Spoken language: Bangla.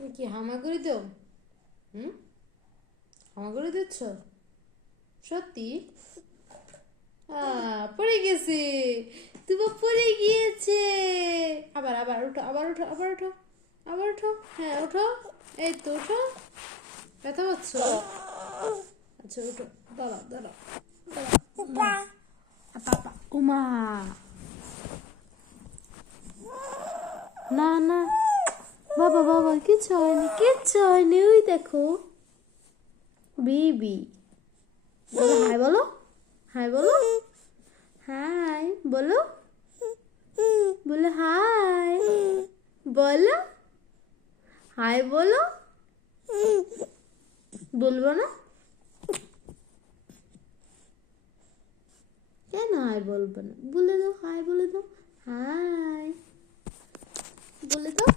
তুমি কি হামাগুড়ি দাও? হামাগুড়ি দিচ্ছ? সত্যি? পড়ে গেছে, তুমি পড়ে গিয়েছে। আবার আবার উঠো, আবার উঠো, আবার উঠো, আবার উঠো। হ্যাঁ উঠো, এই তো উঠো। ব্যথা পাচ্ছ? আচ্ছা উঠো, দাঁড়াও দাঁড়াও দাঁড়াও। উমা, না না, বাবা বাবা কিচ্ছু হয়নি, কিচ্ছু হয়নি। ওই দেখো বেবি, বলো হাই, বলো হাই, বলো হাই, বলো বলো হাই, বলো হাই, বলো। বলবো না কেন? হাই বলবো না, বলে দাও হাই, বলে দাও হাই, বলে দাও।